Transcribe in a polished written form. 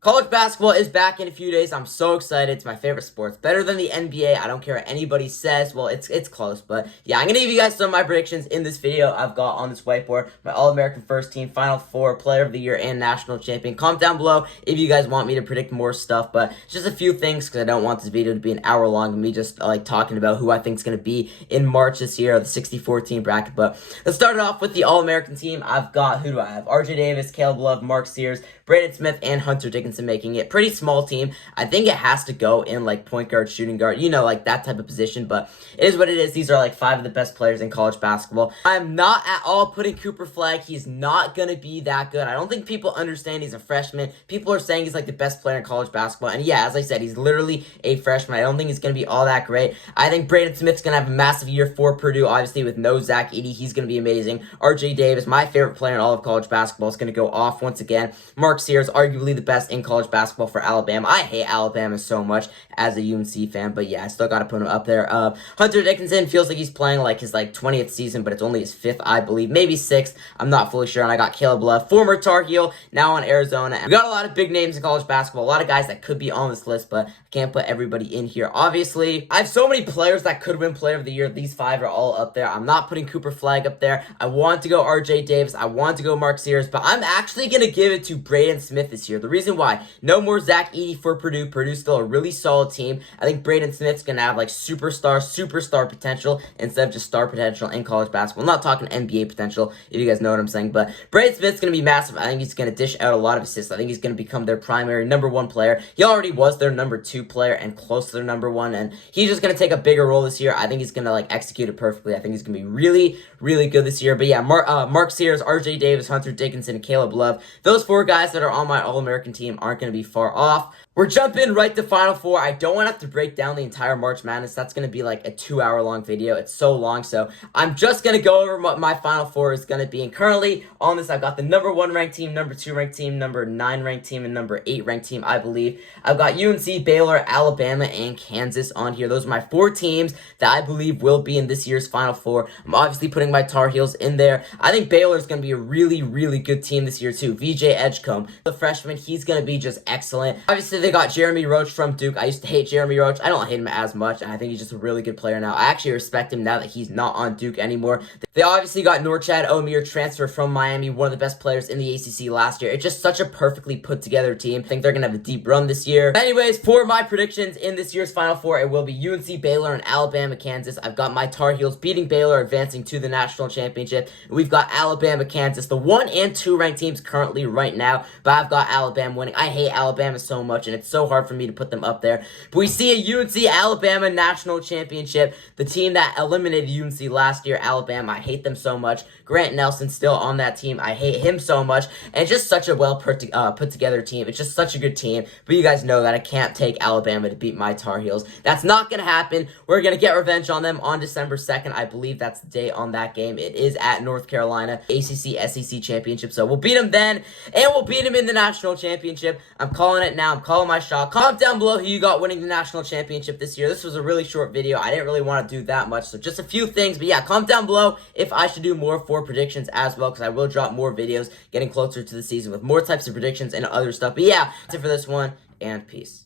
College basketball is back in a few days. I'm so excited. It's my favorite sport. It's better than the NBA. I don't care what anybody says. Well, it's close, but yeah, I'm gonna give you guys some of my predictions in this video I've got on this whiteboard. My All-American First Team, Final Four, Player of the Year, and National Champion. Comment down below if you guys want me to predict more stuff, but just a few things because I don't want this video to be an hour long of me just like talking about who I think is gonna be in March this year, the 64 team bracket. But let's start it off with the All-American team. I've got, who do I have? RJ Davis, Caleb Love, Mark Sears, Braden Smith, and Hunter Dickinson making it. Pretty small team. I think it has to go in like point guard, shooting guard, you know, like that type of position, but it is what it is. These are like 5 of the best players in college basketball. I'm not at all putting Cooper Flagg. He's not going to be that good. I don't think people understand he's a freshman. People are saying he's like the best player in college basketball, and yeah, as I said, he's literally a freshman. I don't think he's going to be all that great. I think Braden Smith's going to have a massive year for Purdue, obviously with no Zach Edey. He's going to be amazing. RJ Davis, my favorite player in all of college basketball, is going to go off once again. Mark Sears, arguably the best in college basketball for Alabama. I hate Alabama so much as a UNC fan, but yeah, I still got to put him up there. Hunter Dickinson feels like he's playing like his 20th season, but it's only his 5th, I believe, maybe 6th. I'm not fully sure. And I got Caleb Love, former Tar Heel, now on Arizona. And we got a lot of big names in college basketball, a lot of guys that could be on this list, but I can't put everybody in here. Obviously, I have so many players that could win Player of the Year. These 5 are all up there. I'm not putting Cooper Flagg up there. I want to go RJ Davis. I want to go Mark Sears, but I'm actually going to give it to Braden Smith this year. The reason why, no more Zach Edey for Purdue. Purdue's still a really solid team. I think Braden Smith's going to have like superstar potential instead of just star potential in college basketball. I'm not talking NBA potential, if you guys know what I'm saying, but Braden Smith's going to be massive. I think he's going to dish out a lot of assists. I think he's going to become their primary number 1 player. He already was their number 2 player and close to their number 1, and he's just going to take a bigger role this year. I think he's going to like execute it perfectly. I think he's going to be really, really good this year. But yeah, Mark Sears, RJ Davis, Hunter Dickinson, and Caleb Love. Those 4 guys that are on my All-American team aren't going to be far off. We're jumping right to Final Four. I don't want to have to break down the entire March Madness. That's going to be like a 2-hour long video. It's so long, so I'm just going to go over what my Final Four is going to be. And currently on this, I've got the number 1 ranked team, number 2 ranked team, number 9 ranked team, and number 8 ranked team, I believe. I've got UNC, Baylor, Alabama, and Kansas on here. Those are my 4 teams that I believe will be in this year's Final Four. I'm obviously putting my Tar Heels in there. I think Baylor is going to be a really, really good team this year too. VJ Edgecombe, the freshman, he's going to be just excellent. Obviously, they got Jeremy Roach from Duke. I used to hate Jeremy Roach. I don't hate him as much, and I think he's just a really good player now. I actually respect him now that he's not on Duke anymore. They obviously got Norchad Omier, transfer from Miami, one of the best players in the ACC last year. It's just such a perfectly put together team. I think they're going to have a deep run this year. Anyways, for my predictions in this year's Final Four, it will be UNC, Baylor, and Alabama, Kansas. I've got my Tar Heels beating Baylor, advancing to the national championship. We've got Alabama, Kansas, the 1 and 2 ranked teams currently right now, but I've got Alabama winning. I hate Alabama so much, and it's so hard for me to put them up there. But we see a UNC Alabama national championship. The team that eliminated UNC last year, Alabama, I hate them so much. Grant Nelson still on that team. I hate him so much. And it's just such a well put together team. It's just such a good team. But you guys know that I can't take Alabama to beat my Tar Heels. That's not going to happen. We're going to get revenge on them on December 2nd. I believe that's the day on that game. It is at North Carolina, ACC, SEC championship. So we'll beat them then, and we'll beat them in the national championship. I'm calling it now. I'm calling my shot. Comment down below who you got winning the national championship this year. This was a really short video. I didn't really want to do that much, so just a few things. But yeah, comment down below if I should do more for predictions as well, because I will drop more videos getting closer to the season with more types of predictions and other stuff. But yeah, that's it for this one, and peace.